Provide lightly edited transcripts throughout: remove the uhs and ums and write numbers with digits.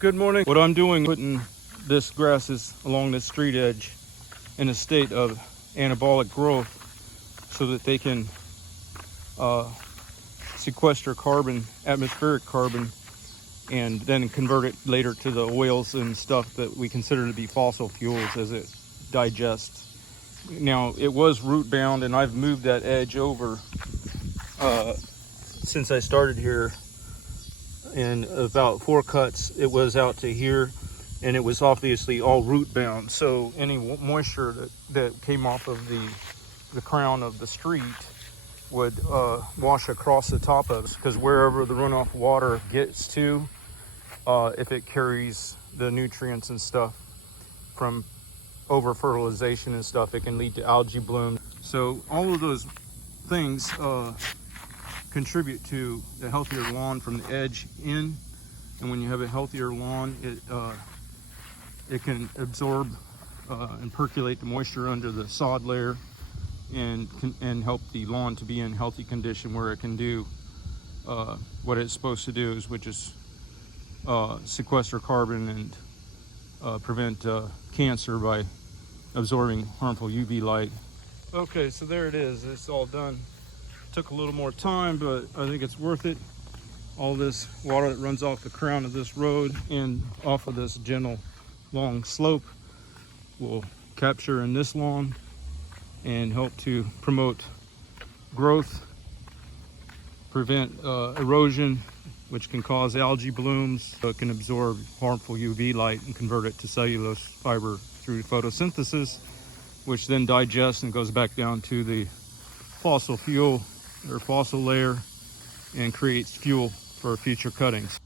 Good morning. What I'm doing, putting this grasses along this street edge in a state of anabolic growth so that they can sequester carbon, atmospheric carbon, and then convert it later to the oils and stuff that we consider to be fossil fuels as it digests. Now, it was root bound, and I've moved that edge over since I started here. In about 4 cuts, it was out to here, and it was obviously all root bound. So any moisture that came off of the crown of the street would wash across the top of us, because wherever the runoff water gets to, if it carries the nutrients and stuff from over fertilization and stuff, it can lead to algae bloom. So all of those things contribute to the healthier lawn from the edge in. And when you have a healthier lawn, it can absorb and percolate the moisture under the sod layer and help the lawn to be in healthy condition, where it can do what it's supposed to do, which is sequester carbon and prevent cancer by absorbing harmful UV light. Okay, so there it is. It's all done. Took a little more time, but I think it's worth it. All this water that runs off the crown of this road and off of this gentle long slope will capture in this lawn and help to promote growth, prevent erosion, which can cause algae blooms. So it can absorb harmful UV light and convert it to cellulose fiber through photosynthesis, which then digests and goes back down to the fossil fuel or fossil layer and creates fuel for future cuttings.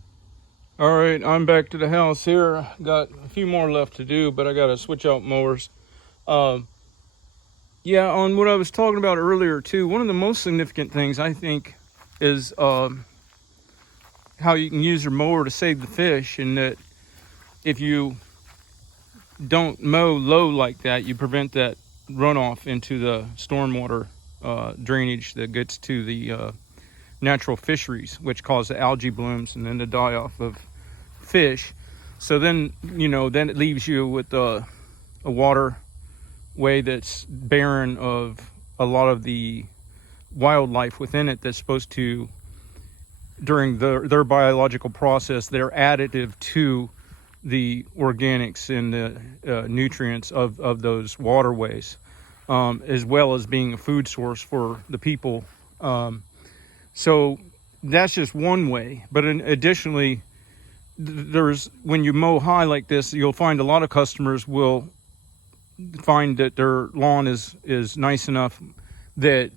All right, I'm back to the house here. Got a few more left to do, but I got to switch out mowers. Yeah, on what I was talking about earlier too, one of the most significant things I think is how you can use your mower to save the fish, and that if you don't mow low like that, you prevent that runoff into the stormwater drainage that gets to the natural fisheries, which cause the algae blooms and then the die off of fish. So then, then it leaves you with a waterway that's barren of a lot of the wildlife within it that's supposed to, during their biological process, they're additive to the organics and the nutrients of those waterways, as well as being a food source for the people. So that's just one way. But additionally, when you mow high like this, you'll find a lot of customers will find that their lawn is nice enough that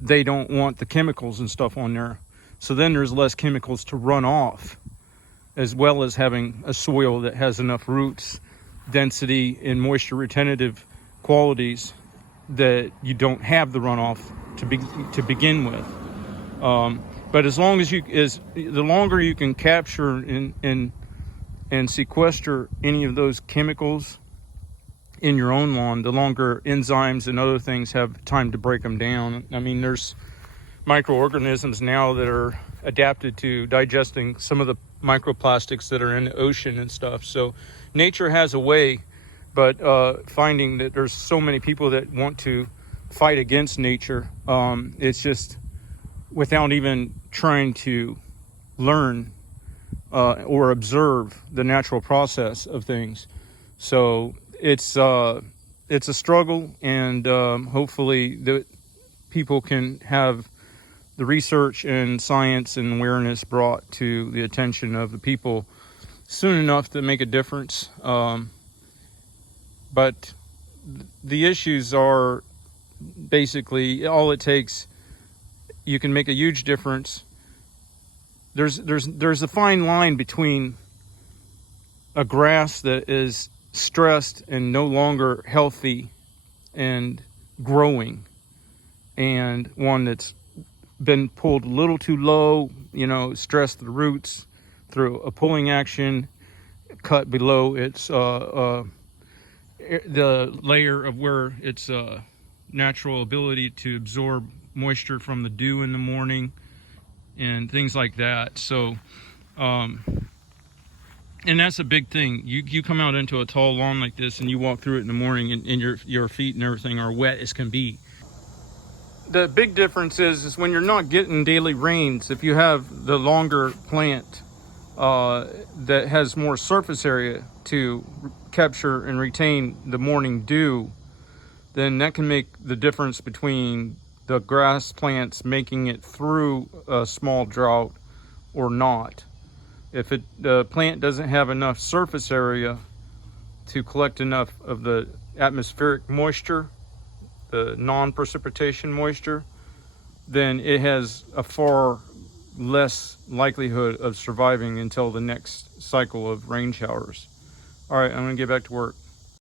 they don't want the chemicals and stuff on there. So then there's less chemicals to run off, as well as having a soil that has enough roots, density, and moisture retentive qualities that you don't have the runoff to begin with. But as long as the longer you can capture and sequester any of those chemicals in your own lawn, the longer enzymes and other things have time to break them down. I mean, there's microorganisms now that are adapted to digesting some of the microplastics that are in the ocean and stuff. So nature has a way, but finding that there's so many people that want to fight against nature, it's just without even trying to learn or observe the natural process of things. So it's a struggle, and hopefully the people can have the research and science and awareness brought to the attention of the people soon enough to make a difference. But the issues are basically all it takes. You can make a huge difference. There's a fine line between a grass that is stressed and no longer healthy and growing, and one that's been pulled a little too low, stressed the roots through a pulling action, cut below its the layer of where its natural ability to absorb moisture from the dew in the morning and things like that. So And that's a big thing. You come out into a tall lawn like this and you walk through it in the morning, and your feet and everything are wet as can be. The big difference is when you're not getting daily rains, if you have the longer plant that has more surface area to capture and retain the morning dew, then that can make the difference between the grass plants making it through a small drought or not. If the plant doesn't have enough surface area to collect enough of the atmospheric moisture, the non-precipitation moisture, then it has a far less likelihood of surviving until the next cycle of rain showers. All right, I'm gonna get back to work.